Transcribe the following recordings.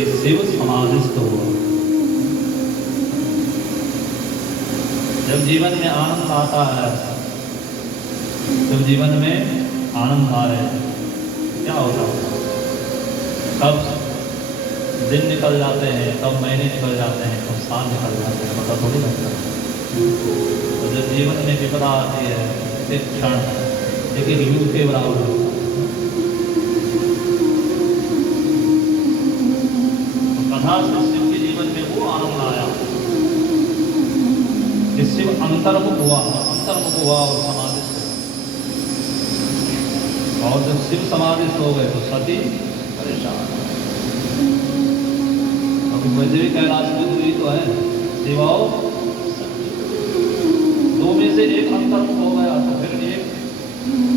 कि शिव समाधिस्थ हुआ। जब जीवन में आनंद आता है, जब जीवन में आनंद आ रहे क्या होता है, कब दिन निकल जाते हैं, कब महीने निकल जाते हैं, कब साल निकल जाते हैं, पता थोड़ी लगता है। तो जब जीवन में विपदा आती है, एक क्षण एक युग के बराबर होता है। तो कथा से शिव के जीवन में वो आनंद आया कि शिव अंतर्मुख हुआ और समाधिस्थ हुआ। और जब शिव समाधिस्थ हो गए तो सती परेशान। अभी वैसे भी कैलाश में हुई तो है, शिवाओ दो में से एक अंतर्मुख हो गया तो फिर एक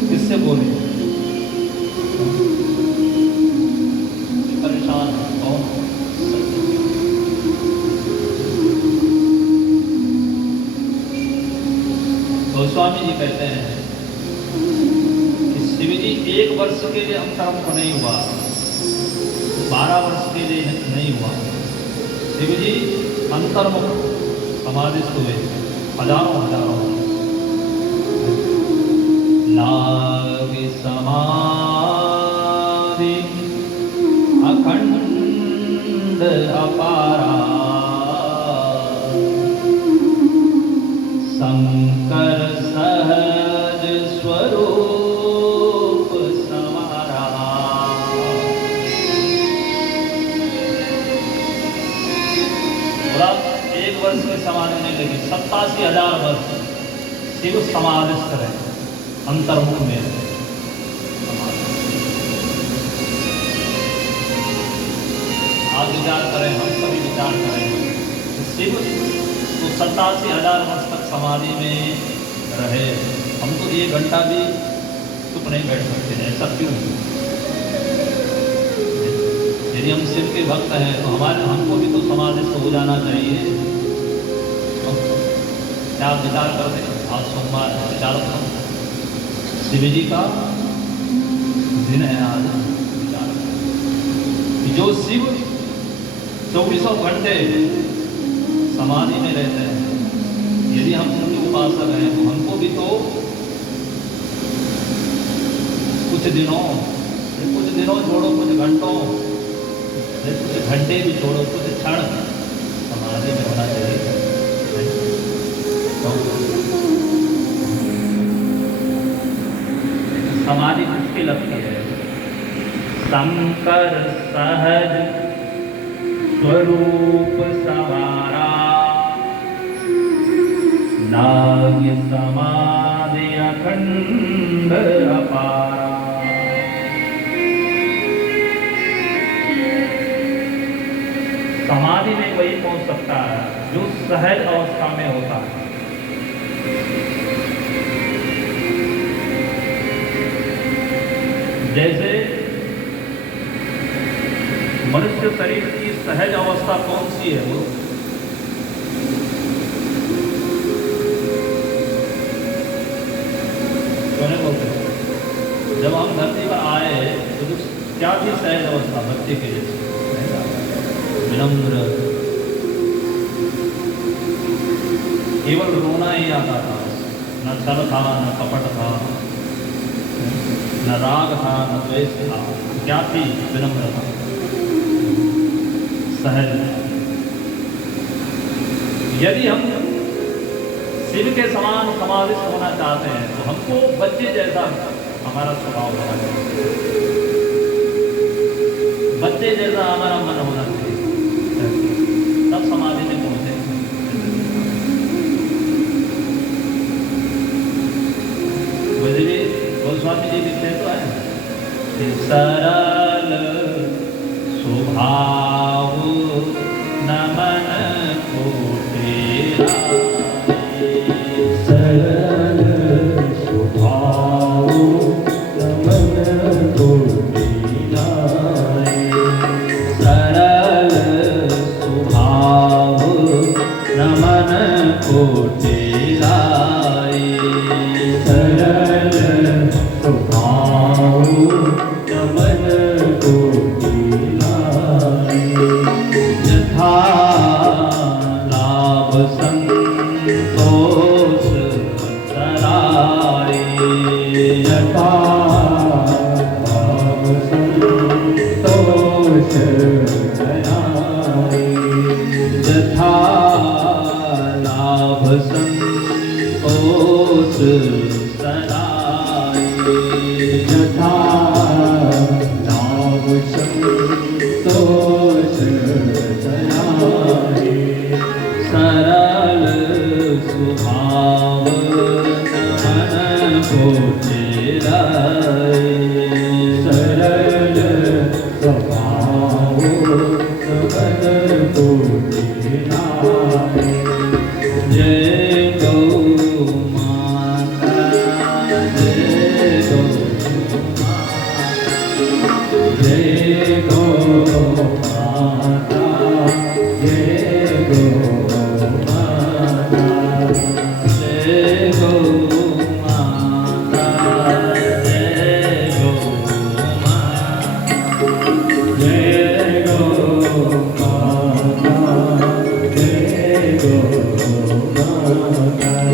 किससे बोले, परेशान कौन? गोस्वामी जी कहते हैं कि शिव जी 1 वर्ष के लिए अंतर्मुख नहीं हुआ, 12 वर्ष के लिए नहीं हुआ। शिव जी अंतर्मुख समाधिस्थ हुए हजारों लाग समाधि अखंड अपारा शंकर सहज स्वरूप समारा। पूरा 1 वर्ष की समाधि नहीं लगी, 87,000 वर्ष शिव समाधिस्थ रहे, अंतर्मुख में आप विचार करें, हम सभी विचार करें, शिव तो 87,000 वर्ष तक समाधि में रहे। हम तो 1 घंटा भी चुप नहीं बैठ सकते हैं, ऐसा क्यों? यदि हम शिव के भक्त हैं तो हमको भी तो समाधिस्थ हो जाना चाहिए। क्या आप विचार करते हैं? आज सोमवार विचार शिव जी का दिन है। आज विचार जो शिव 24 घंटे समाधि में रहते हैं, यदि हम उनके उपासक हैं तो हमको भी तो कुछ दिनों छोड़ो, कुछ घंटों, कुछ घंटे भी छोड़ो, कुछ क्षण समाधि में होना चाहिए। समाधि किसकी लगती है? शंकर सहज स्वरूप सवारा नाग समाधि अखंड अपारा। समाधि में वही पहुंच सकता है जो सहज अवस्था में होता है। जैसे मनुष्य शरीर की सहज अवस्था कौन सी है? वो क्यों बोलते हैं? जब हम धरती पर आए तो क्या थी सहज अवस्था? बच्चे के लिए विनम्र, केवल रोना ही आता था, न छल था, न कपट था, न राग था, न द्वेष था। क्या थी? विनम्रता, सहज। यदि हम शिव के समान समाधिस्थ होना चाहते हैं तो हमको बच्चे जैसा हमारा स्वभाव होना चाहिए, बच्चे जैसा हमारा मन होना चाहिए, तब समाधि में पहुंचे। गोस्वामी जी लिखते तो है सरल स्वभाव नमन को तेरा, सरल स्वभाव नमन को तेरा, सरल स्वभाव नमन को तेरा, सरल स्वभाव नमन को तेरा। संतोष दयाहे सरल स्वभाव मन कोटि राय सरल स्वभाव मन कोटि राय जय गौ माता जय गौ जय गौ माता जय गौ माता जय गौ माता जय गौ माता जय गौ माता जय गौ माता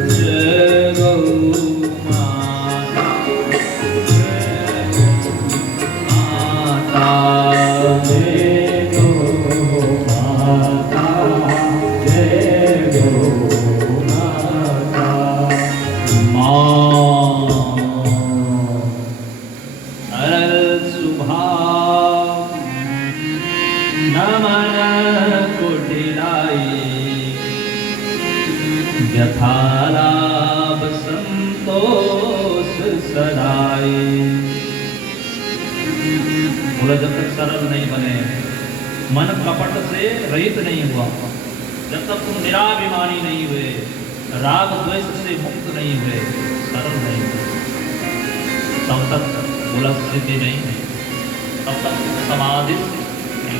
जय गौ माता जय गौ माता जय गौ माता माँ सरल स्वभाव नमन कुटिलाई यथा लाभ संतोष सदाई बोला जब तक सरल नहीं बने मन कपट से रहित नहीं हुआ जब तक तुम निराभिमानी नहीं हुए राग द्वेष से मुक्त नहीं हुए सरल नहीं हुए तब तक बोला स्थिति नहीं है तब तक समाधि नहीं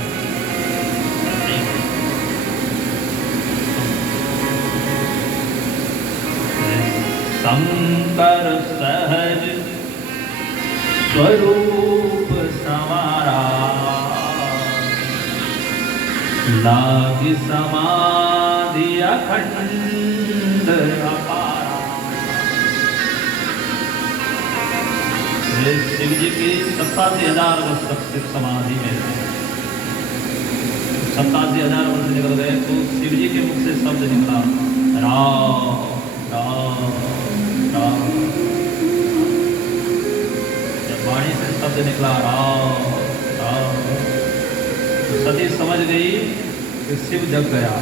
शंकर सहज स्वरूप समारा लागी समाधि अखंड अपारा शिव जी की 87,000 वर्ष तक सिर्फ समाधि में 87,000 वर्ष निकल गए तो शिव जी के मुख से शब्द निकला राम राम राम जब वाणी से शब्द निकला राम राम तो सती समझ गई कि शिव जग गया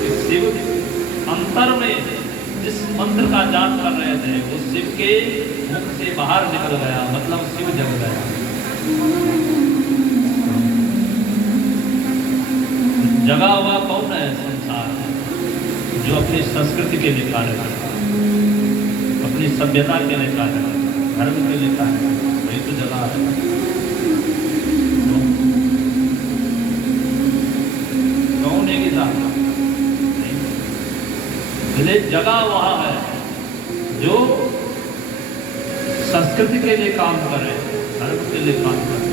कि शिव अंतर में जिस मंत्र का जाप कर रहे थे वो शिव के मुख से बाहर निकल गया मतलब शिव जग गया जगा हुआ कौन है संसार में जो अपनी संस्कृति के लिए कार्य करता है अपनी सभ्यता के लिए कार्य करता है धर्म के लिए कार्य करता है वही तो जगह है कौन है गीता इसलिए जगह वहां है जो संस्कृति के लिए काम करे धर्म के लिए काम करे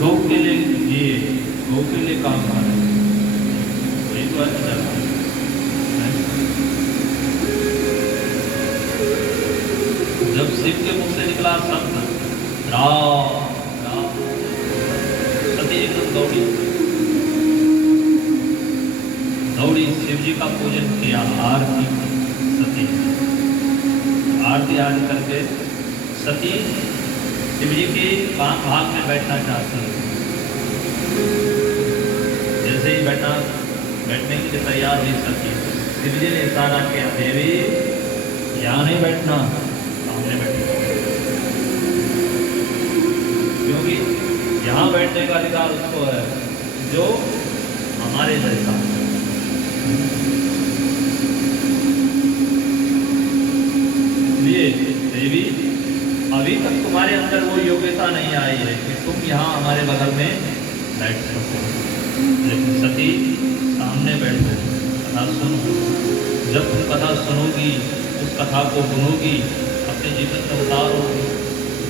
गौ के लिए जिए गौ के लिए काम करे वही तो है जगह जब शिव के मुख से निकला शब्द राम राम सती एकदम दौड़ी शिव जी का पूजन किया आरती सती आरती आदि करके सती शिव जी के भाग में बैठना चाहती है जैसे ही बैठने के लिए तैयार हुई सती शिव जी ने इशारा किया देवी यहाँ नहीं बैठना सामने बैठना क्योंकि यहाँ बैठने का अधिकार उसको है जो हमारे जैसा इसलिए देवी अभी तक तुम्हारे अंदर वो योग्यता नहीं आई है कि तुम यहाँ हमारे बगल में बैठ सको लेकिन सती सामने बैठो कथा सुनो जब तुम कथा सुनोगी उस कथा को सुनोगी अपने जीवन में उतारोगी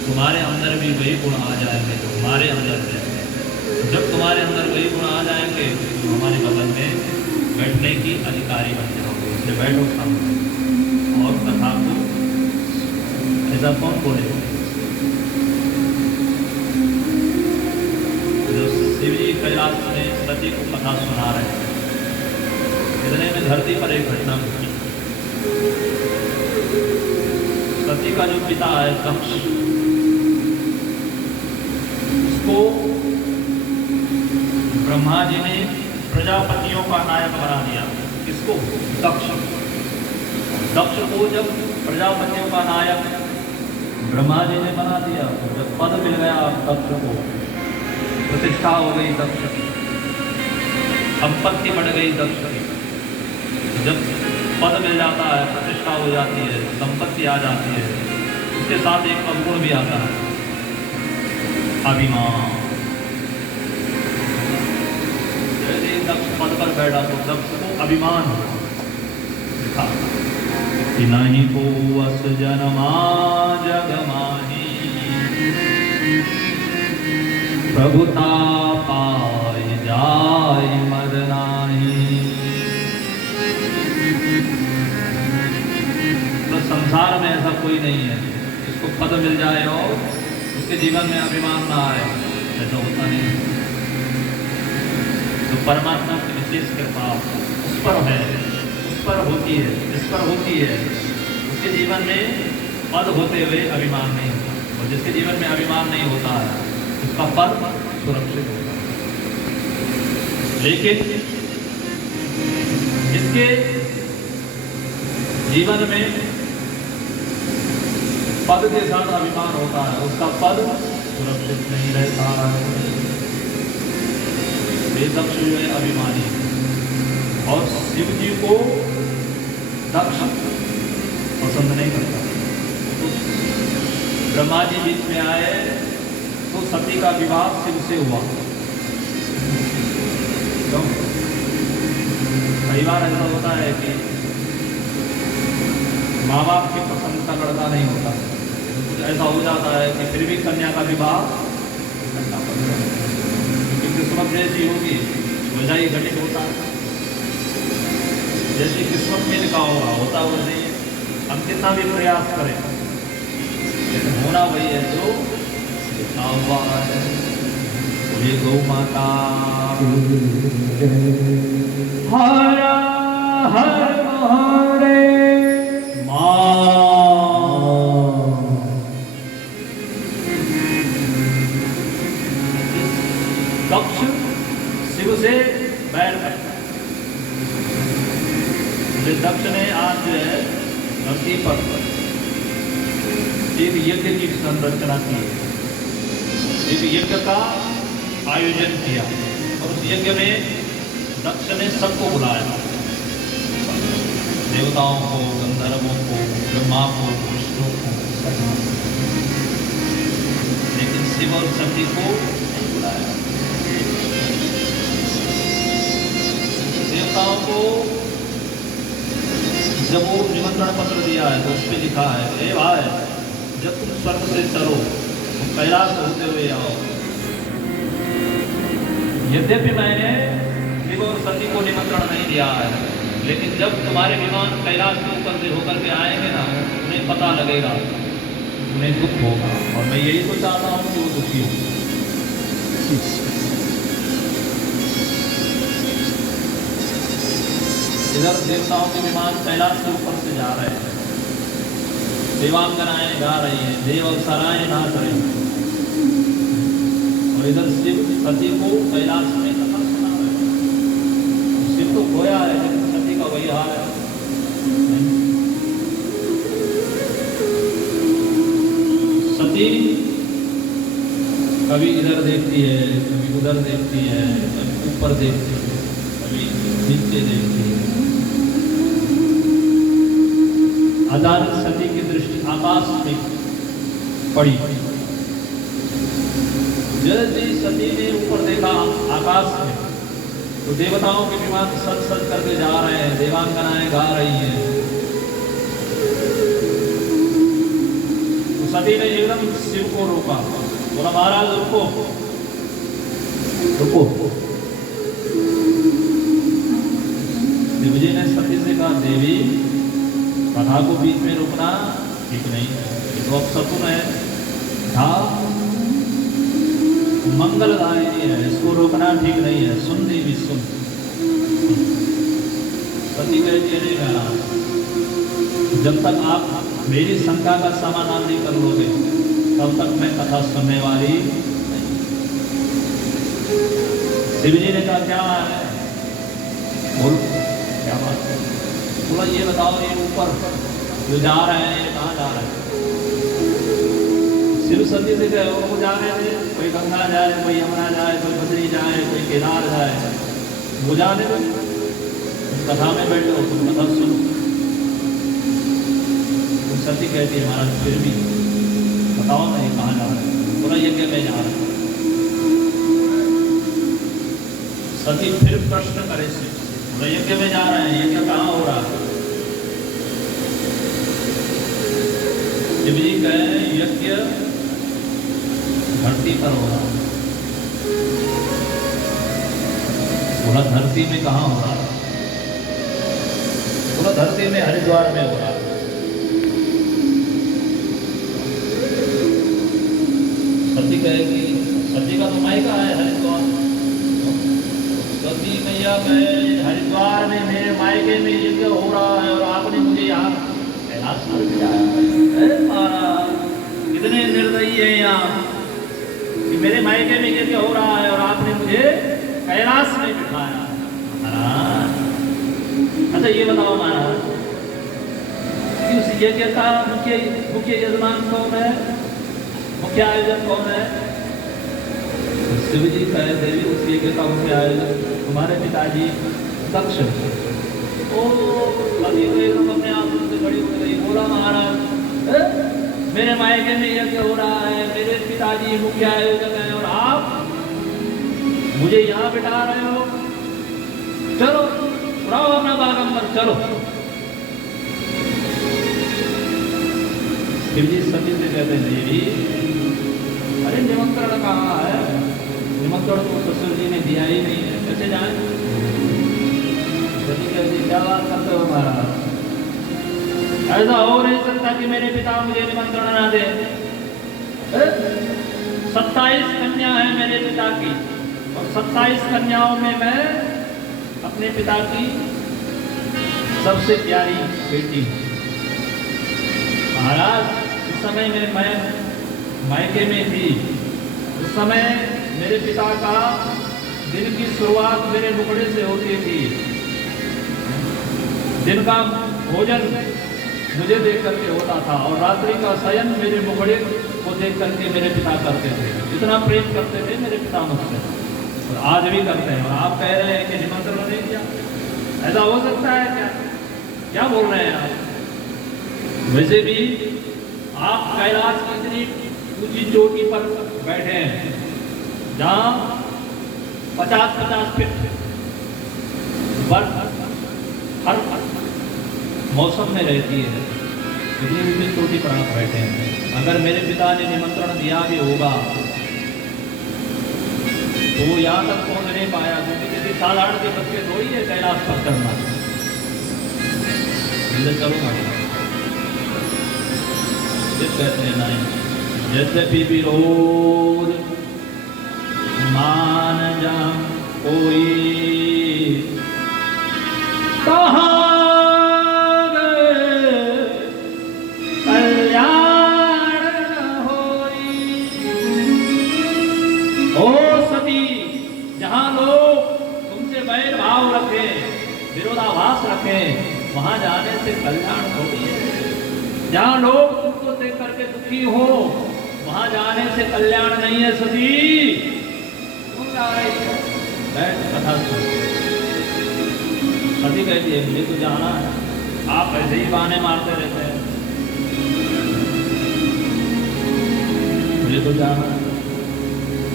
तुम्हारे अंदर भी वही गुण आ जाएंगे जो हमारे अंदर है जब तुम्हारे अंदर वही गुण आ जाएंगे तो हमारे बगल में बैठने की अधिकारी बन जाओगे इसलिए बैठो सामने और कथा को ऐसा कौन बोलेगा जो शिव जी कैलाश में सती को कथा सुना रहे हैं इतने में धरती पर एक घटना घटी सती का जो पिता है दक्ष ब्रह्मा जी ने प्रजापतियों का नायक बना दिया। किसको? दक्ष। दक्ष को जब प्रजापतियों का नायक ब्रह्मा जी ने बना दिया, तो जब पद मिल गया दक्ष को, प्रतिष्ठा हो गई दक्ष की, संपत्ति बढ़ गई दक्ष की। जब पद मिल जाता है, प्रतिष्ठा हो जाती है, संपत्ति आ जाती है, उसके साथ एक अवगुण भी आता है, अभिमान। जैसे दक्ष पद पर बैठा तो दक्ष को अभिमान दिखा कि नहीं को अस जनमा जग माही, प्रभुता पाई जाय मद नाही। तो संसार में ऐसा कोई नहीं है जिसको पद मिल जाए और उसके जीवन में अभिमान ना आए, ऐसा होता नहीं है। तो परमात्मा की विशेष कृपा उस पर है, उस पर होती है, जिस पर होती है, उसके जीवन में पद होते हुए अभिमान नहीं होता, और जिसके जीवन में अभिमान नहीं होता है उसका पद सुरक्षित होता है। लेकिन जिसके जीवन में पद के साथ अभिमान होता है उसका पद सुरक्षित नहीं रहता है। दक्ष जो है अभिमानी, और शिव जी को दक्ष पसंद नहीं करता। तो ब्रह्मा जी बीच में आए तो सती का विवाह शिव से हुआ। तो कई बार ऐसा होता है कि माँ बाप की पसंद का लड़का नहीं होता, कुछ ऐसा हो जाता है कि फिर भी कन्या का विवाह करना पड़ता है, क्योंकि किस्मत जैसी होगी वजह ही घटित होता है। जैसी किस्मत में लिखा होगा होता वो नहीं है, हम कितना भी प्रयास करें लेकिन होना वही है जो लिखा हुआ है। ये गौ माता हर हर महादेव दक्ष शिव से बैर करता है। दक्ष ने आज जो है धरती पर एक यज्ञ की संरचना की, एक यज्ञ का आयोजन किया, और उस यज्ञ में दक्ष ने सबको बुलाया, देवताओं को, गंधर्वों को, ब्रह्मा को, विष्णु को, लेकिन शिव और सती को नहीं बुलाया। देवताओं को जब वो निमंत्रण पत्र दिया है तो उस पर लिखा है, ए भाई जब तुम स्वर्ग से चलो तो कैलाश होते हुए आओ। यद्यपि मैंने शिव और सती को निमंत्रण नहीं दिया है, लेकिन जब तुम्हारे विमान कैलाश के ऊपर से होकर के आएंगे ना, उन्हें पता लगेगा, उन्हें दुख होगा, और मैं यही तो चाहता हूँ कि वो दुखी हो। इधर देवताओं के विमान कैलाश के ऊपर से जा रहे हैं, देवांगनाएं गा रही हैं, देव अप्सराएं नाच रही हैं, और इधर शिव सती को कैलाश में कथा सुना रहे हैं। शिव तो खोया है, लेकिन सती का वही हाल है। सती कभी इधर देखती है, कभी उधर देखती है, कभी ऊपर देखती है, कभी नीचे देखती है। अचानक सती की दृष्टि आकाश में पड़ी। जैसे ही सती ने ऊपर देखा आकाश में, तो देवताओं के विमान सज सज करके जा रहे हैं, देवांगनाएं गा रही हैं। तो सती ने एकदम शिव को रोका, बोला महाराज रुको रुको। शिव जी ने सती से कहा, देवी कथा को बीच में रुकना ठीक नहीं है, ये तो अपशकुन है, था मंगलदायिनी है, इसको रोकना ठीक नहीं है, सुन देवी सुन। सती कहती है, नहीं महाराज, जब तक आप मेरी शंका का समाधान नहीं कर लोगे तब तक मैं कथा सुनने वाली नहीं। शिव जी ने कहा क्या है, बोलो क्या बात है। बोला ये बताओ, ये ऊपर जो जा रहे हैं ये कहाँ जा रहे हैं। शिव सती से गए वो जा रहे थे, कोई गंगा जाए, कोई यमुना जाए, कोई बद्री जाए, कोई केदार जाए, वो जाने लगे। कथा में बैठे हो तुम कथा सुनो। सती कहती है महाराज फिर भी बताओ ना ये कहाँ जा रहे हैं। बोला यज्ञ में जा रहे हैं। सती फिर प्रश्न करे शिव, बोला यज्ञ में जा रहे हैं, यज्ञ कहाँ हो रहा है। शिव जी कहे यज्ञ धरती पर हो रहा है। बोला धरती में कहाँ हो रहा है। बोला धरती में हरिद्वार में हो रहा है। सती कहेगी, सती का तो मायका है हरिद्वार। सती मैया कहे हरिद्वार में मेरे मायके में यज्ञ हो रहा है और आपने मुझे यहाँ कैलाश पर बिठाया है। महाराज कितने निर्दयी है यहाँ कि मेरे मायके में यज्ञ हो रहा है और आपने मुझे कैलाश में बिठाया। महाराज अच्छा ये बताओ महाराज कि उस यज्ञ का मुख्य यजमान कौन है, मुख्य आयोजक कौन है। शिव जी कहे देवी उस यज्ञ का मुख्य आयोजक तुम्हारे पिताजी दक्ष। ओ सती को एकदम अपने आप से खड़ी हो गई। बोला महाराज मेरे मायके में यज्ञ हो रहा है, मेरे पिताजी मुख्य आयोजक हैं और आप मुझे यहाँ बिठा रहे हो। चलो उड़ाओ अपना बागंबर चलो। शिव जी सती से कहते देवी अरे निमंत्रण कहाँ है, निमंत्रण तो ससुर जी ने दिया ही नहीं है, कैसे जाए। सती कहती क्या बात करते हो महाराज, ऐसा हो नहीं सकता कि मेरे पिता मुझे निमंत्रण ना दे। 27 कन्या है मेरे पिता की और 27 कन्याओं में मैं अपने पिता की सबसे प्यारी बेटी। महाराज उस समय में मैं मायके में थी, उस समय मेरे पिता का दिन की शुरुआत मेरे मुखड़े से होती थी। दिन का भोजन मुझे देख करके होता था और रात्रि का शयन मेरे मुखड़े को देख करके मेरे पिता करते थे। इतना प्रेम करते थे मेरे पिता मुझसे और आज भी करते हैं। और आप कह रहे हैं कि निमंत्रण नहीं दिया, ऐसा हो सकता है क्या, क्या बोल रहे हैं आप। वैसे भी आप कैलाश की इतनी ऊंची चोटी पर बैठे हैं जहाँ 50-50 फीट बर्फ हर मौसम में रहती है। इतनी ऊंची चोटी पर आप बैठे हैं। अगर मेरे पिता ने निमंत्रण दिया भी होगा तो वो यहाँ तक पहुँच नहीं पाया, क्योंकि किसी साधारण के बच्चे थोड़ी है कैलाश पर चढ़ना। चलो कहते हैं नहीं, यद्यपि विरोध मान जा कोई कहाँ कल्याण होई। ओ सती जहाँ लोग तुमसे बैर भाव रखें, विरोधाभास रखें, वहां जाने से कल्याण होती है। जहाँ लोग तुमको देख करके दुखी हो वहां जाने से कल्याण नहीं है। सती तुम जा रही है, बैठ कथा सुन। सती कहती है मुझे तो जाना है, आप ऐसे ही बहाने मारते रहते हैं, मुझे तो जाना है।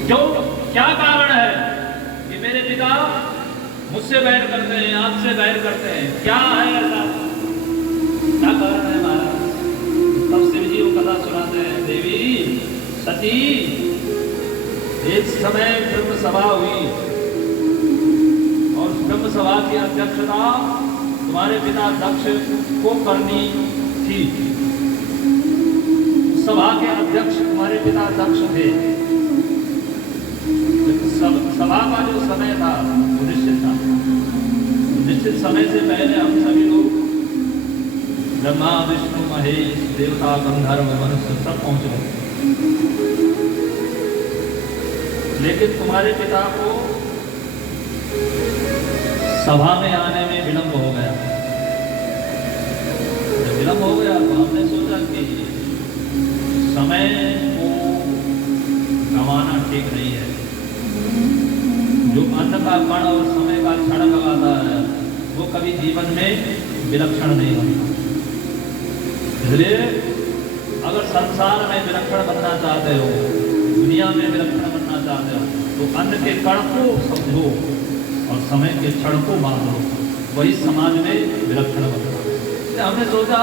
क्यों, क्या कारण है कि मेरे पिता मुझसे बैर करते हैं, आपसे बैर करते हैं, क्या है ऐसा, क्या कारण है महाराज। तब शिव जी को कथा सुनाते हैं देवी सती एक समय ब्रह्म सभा हुई और ब्रह्म सभा की अध्यक्षता तुम्हारे पिता दक्ष को करनी थी। सभा के अध्यक्ष तुम्हारे पिता दक्ष थे। सभा का जो समय था वो निश्चित था। निश्चित समय से पहले हम सभी लोग ब्रह्मा विष्णु महेश देवता गंधर्व मनुष्य सब पहुंच गए, लेकिन तुम्हारे पिता को सभा में आने में विलंब हो गया। जब विलंब हो गया तो हमने सोचा कि समय को गंवाना ठीक नहीं है। जो अन्न का कण और समय का क्षण लगाता है वो कभी जीवन में विलक्षण नहीं होता। इसलिए अगर संसार में विलक्षण बनना चाहते हो, दुनिया में विलक्षण बनना चाहते हो, तो अन्न के कण को समझो और समय के क्षण को मान लो, वही समाज में विलक्षण बनना। हमने सोचा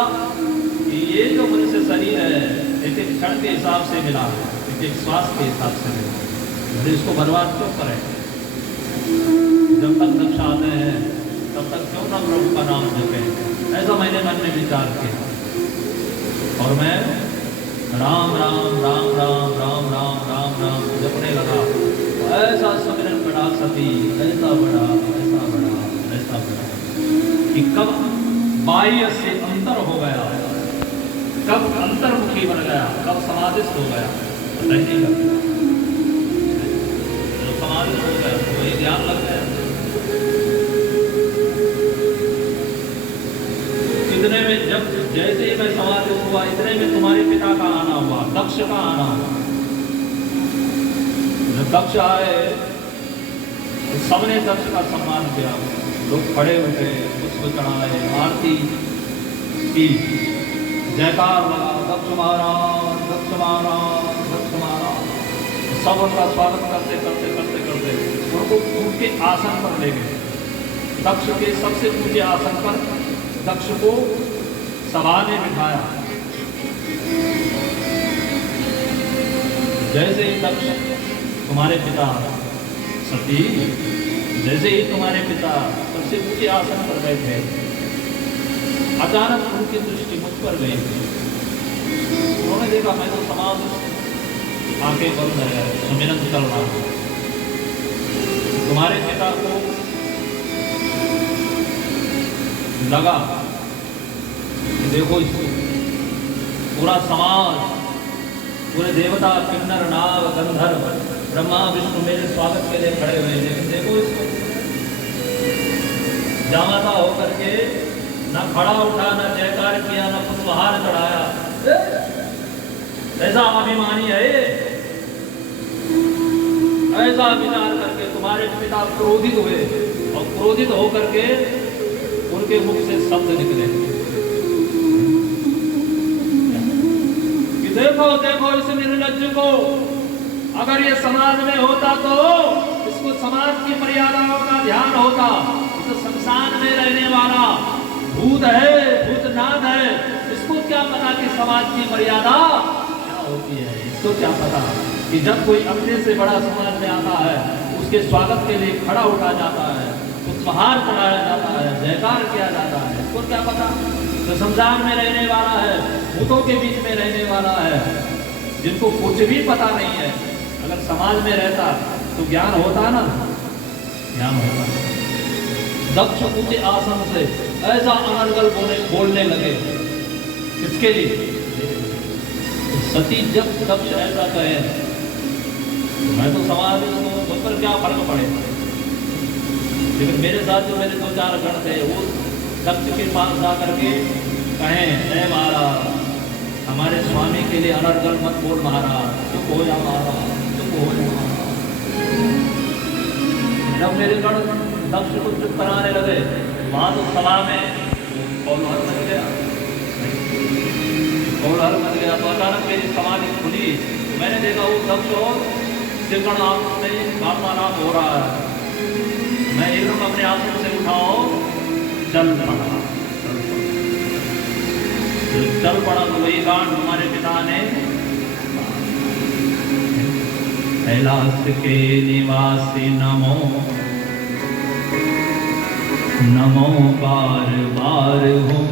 कि ये जो मनुष्य शरीर है एक एक क्षण के हिसाब से मिला है, एक एक श्वास के हिसाब से मिला, तो इसको बर्बाद क्यों करें? जब तक दक्ष आते हैं तब तक क्यों ना प्रभु का नाम जपें? ऐसा मैंने मन में विचार किया और मैं राम राम राम राम राम राम राम राम जपने लगा। ऐसा सुमिरन बड़ा सती, ऐसा बड़ा, ऐसा बड़ा, ऐसा बड़ा कि कब बाह्य से अंतर हो गया, कब अंतर्मुखी बन गया, कब समाधिस्थ हो गया नहीं लग गया। जब समाधिस्थ हो गया तो वही ध्यान लग गया। इतने में जब जैसे ही मैं समाधिस्थ हुआ, इतने में तुम्हारे पिता का आना हुआ, दक्ष का आना हुआ। जब दक्ष आए तो सबने दक्ष का सम्मान किया, लोग खड़े उठे, पुष्प चढ़ाए, आरती की, जयकार लगा, दक्ष महाराज, दक्ष महाराज, दक्ष महाराज। सब उनका स्वागत करते करते करते करते उनको उनके आसन पर ले गए। दक्ष के सबसे ऊंचे आसन पर दक्ष को सभा ने बिठाया। जैसे ही दक्ष तुम्हारे पिता सती, जैसे ही तुम्हारे पिता सबसे ऊंचे आसन पर बैठे, अचानक उनकी दृष्टि मुझ पर गई। उन्होंने देखा मैं तो समाज, आंखें बंद है, सुमिरन चल रहा है। तुम्हारे पिता को लगा कि देखो इसको पूरा समाज, पूरे देवता, किन्नर, नाग, गंधर्व, ब्रह्मा, विष्णु मेरे स्वागत के लिए खड़े हुए, लेकिन देखो इसको जामाता होकर के न खड़ा उठा, न जयकार किया, न पुष्पहार चढ़ाया। ऐसा अभिमानी है ये। ऐसा विचार करके तुम्हारे पिता क्रोधित हुए और क्रोधित होकर के उनके मुख से शब्द निकले कि देखो देखो इस निर्लज्ज को, अगर ये समाज में होता तो इसको समाज की मर्यादाओं का ध्यान होता। तो शमशान में रहने वाला भूत है, भूतनाथ है, इसको क्या पता कि समाज की मर्यादा क्या होती है? इसको क्या पता कि जब कोई अपने से बड़ा समाज में आता है उसके स्वागत के लिए खड़ा उठा जाता है, पुष्पहार चढ़ाया जाता है, जयकार किया जाता है। इसको क्या पता? तो शमशान में रहने वाला है, भूतों के बीच में रहने वाला है, जिनको कुछ भी पता नहीं है, अगर समाज में रहता तो ज्ञान होता ना, ज्ञान होता। दक्ष ऊंचे आसन से ऐसा अनर्गल बोलने लगे। किसके लिए? सती जब दक्ष ऐसा कहे तो मैं तो समाज को मुझ पर क्या फर्क पड़े, लेकिन मेरे साथ जो मेरे दो चार गण थे वो दक्ष के पास जा करके कहें, ऐ महाराज हमारे स्वामी के लिए अनर्गल मत बोल महाराज, चुप हो जा महाराज, चुप हो जा महाराज। जब मेरे गण दक्ष को चुप कराने लगे, वहां तो सभा में कौलहल मच गया, कौलहल मच गया। तो अचानक मेरी समाधि खुली, मैंने देखा वो दक्ष और सिरगण में वार्तालाप हो रहा है। मैं एकदम अपने आसन से उठाओ, चल पड़ा, चल पड़ा। तो वही गांठ हमारे पिता ने कैलाश के निवासी नमो नमो बार बार हो